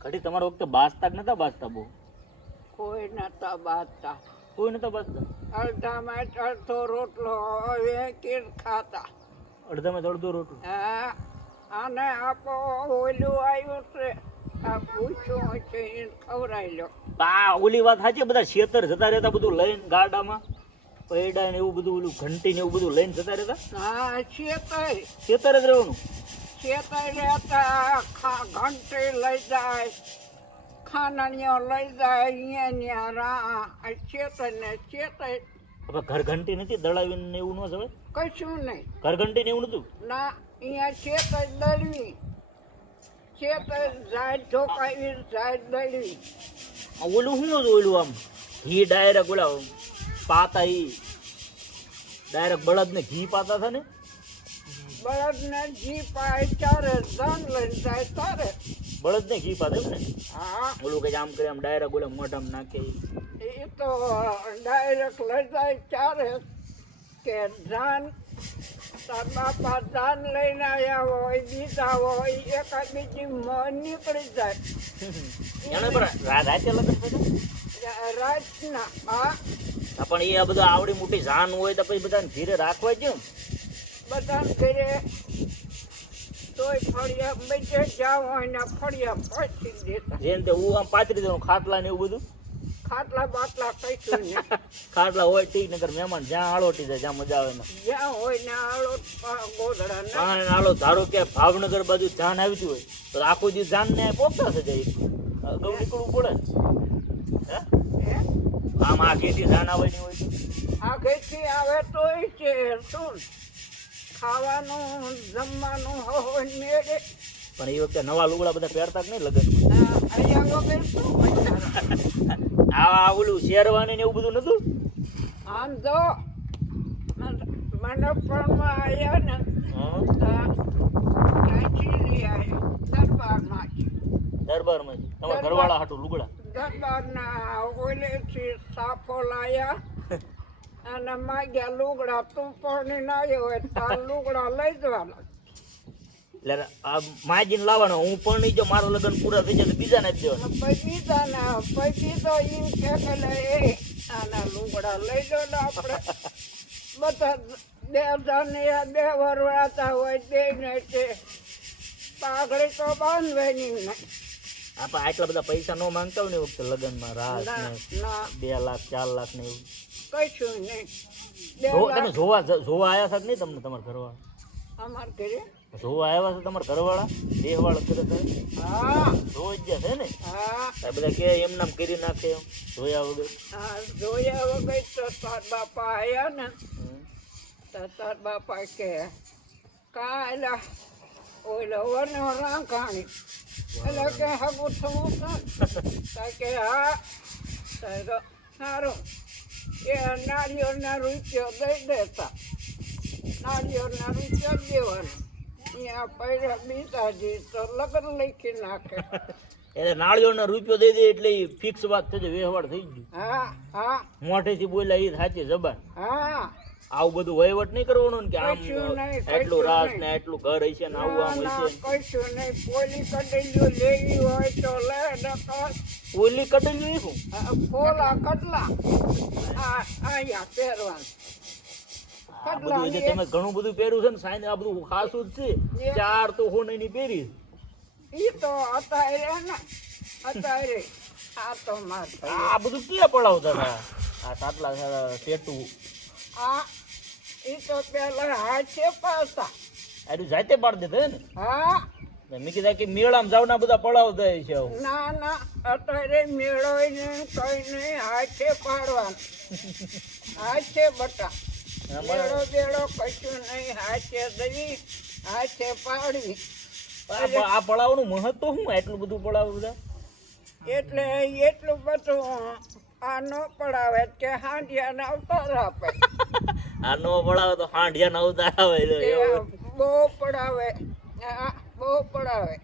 ઘડી તમારા વખતે બાસતા નતા બાસતા બહુ? કોઈ નતા બાજતા કોઈ નતા બાજતા અડધામાં અડધો રોટલો હવે કીર ખાતા? અડધામાં અડધો રોટલો? હા આને આપો ઓલું આવ્યું છે. આ પૂછ્યું છે એને ખવડાવી લો. બા ઓલી વાત સાચી બધા ખેતર જતા રહેતા બધું લઈને ગાડામાં? પૈડા ને એવું બધું ઓલું ઘંટી ને એવું બધું લઈને જતા રહેતા? હા છેતાય ખેતર જ રહેવાનું? છેતાય રહેતા ખા ઘંટી લઈ જાય ખાનાણીઓ લઈ જાય અહીંયા ન્યા રા ચેતન ને છેતાય હવે ઘર ઘંટી નથી દળાવીને એવું ન જવાય? કશું નહીં. ઘર ઘંટી ને એવું નતું? ના અહીંયા છેતાય દળવી. છેતાય જાય ઢોકાવી જાય દળવી. આ ઓલું શું હતું ઓલું આમ? ઘી ડાયરેક્ટ ઓલા પાતા ઈ. ડાયરેક્ટ બળદ ને ઘી પાતા હતા ને? બળદને જી પાય ત્યારે ધન લઈને જાય તારે. બળદને ઘી એમ ને હા. ઓલું કે આમ કરે આમ ડાયરેક્ટ ઓલા મોઢામાં નાખે. એ તો ડાયરેક્ટ લઈ જાય ચારે કે ધન તાર બાપા ધન લઈને આવ્યા હોય દીધા હોય એકાદ બીજી મન નીકળી જાય. એને પણ રાતે લગ્ન રાજના હા. હા, પણ એ આ બધું આવડી મોટી જાન હોય તો પછી બધાને ધીરે રાખવા જ બધાને ઘરે તોય ફળિયા બેચે જાવ હોય ને ફળિયા પછી દેતા. જેમ તે હું આમ પાથરી દઉં ખાટલા ને એવું બધું? ખાટલા બાટલા કઈશું ખાટલા હોય ઠીક નગર મહેમાન જ્યાં આળોટી જાય જ્યાં મજા આવે જ્યાં હોય ને આળો આળો ધારો કે ભાવનગર બાજુ જાન આવતી હોય તો આખો દિવસ જાન ને પોકતા થઈ જાય. નીકળવું પડે. હે? આ આમ આખેથી જાન આવે નહીં હોય આ ખેતી આવે તોય છે શું? ખાવાનું જમવાનું હોય મેળે. પણ એ વખતે નવા લુગડા બધા પહેરતા જ નહીં લગ્નમાં? આ ઓલું શેરવાની ને એવું બધું નતું? આમ જો મને પણ આવ્યા ને. દરબારમાંથી. દરબારમાં તમારા ઘરવાળા હાટું લુગડા? દરબારના ઓલેથી સાફો લાયા. અને માગ્યા લુગડા તું પણ ના હોય તાર લુગડા લઈ જવાના. એટલે આ માજીને લાવવાનો હું પણ નહીં જો મારો લગ્ન પૂરા થઈ જાય તો બીજાને આપી દેવાના. પછી બીજાના પછી તો એમ કે કે એ આના લુગડા લઈ લો ને આપણે. બધા બે જણે બે વરવાતા હોય બે ને તે. પાઘડી તો બાંધવાની નહીં. આપણે આટલા બધા પૈસા ન માંગતા હોય ને વખતે લગ્નમાં ને બે લાખ ચાર લાખ ને એવું. કશું નહીં. તમે જોવા જોવા આવ્યા હતા કે નહીં તમને તમારા ઘરવાળા? અમાર ઘરે? જોવા આવ્યા છે તમારા ઘરવાળા? દેહવાળા કરે છે હા. જોઈ ગયા છે ને? હા. બધા કે એમ નામ કરી નાખે એમ. જોયા વગર. હા જોયા વગર તો તાર બાપા આવ્યા ને. તો તાર બાપા કે કાલા ઓલો વનો રાંકાણી એટલે કે હગું થવું કાં કે હા તો સારું. એ નાળિયેરના રૂપિયો દઈ દેતા. નાળિયેરના રૂપિયો દેવાનો. અહીંયા પૈડા બીજા જી તો લગ્ન લખી નાખે. એટલે નાળિયેરનો રૂપિયો દઈ દે એટલે ફિક્સ વાત થઈ જાય વ્યવહાર થઈ ગયો. હા હા. મોઢેથી બોલ્યા એ સાચી જબાન. હા. આવું બધું વહીવટ નહીં કરવાનું ને કે આમ એટલું રાસ ને એટલું ઘર હશે ને આવું આમ ના, ના, હશે કશું નહીં. પોલી કડેલીઓ લેવી હોય તો લે નકર પોલી કટેલી શું પોલા કટલા. અહીંયા પહેરવાનું. બધું તમે ઘણું બધું પહેર્યું છે ને સાંજે આ બધું ખાસું જ છે. ચાર તો હું નહીં પહેરી ઈ તો અત્યારે ને અત્યારે આ તો મારે. આ બધું ક્યાં પડાવ તમે આ સાતલા ટેટુ. આ ઈ તો પેલા છે પાડતા. આટલું જાતે પાડ દેતા ને? હા. મેં કીધા કે મેળામાં જાવના બધા પડાવતા છે ના ના અત્યારે મેળો ને કઈ નહીં હાથે પાડવાનું. હાથે બટા. મેળો બેળો કશું નહીં હાથે દઈ હાથે પાડવી આ પ- આ પડાવવાનું મહત્વ શું? એટલું બધું પડાવું બધા? એટલે એટલું બધું આ ન પડાવે કે હાંડિયાને અવતાર આપે. આ નો પડાવે તો હાંડિયા નવતા આવે. બહુ પડાવે. હા બહુ પડાવે.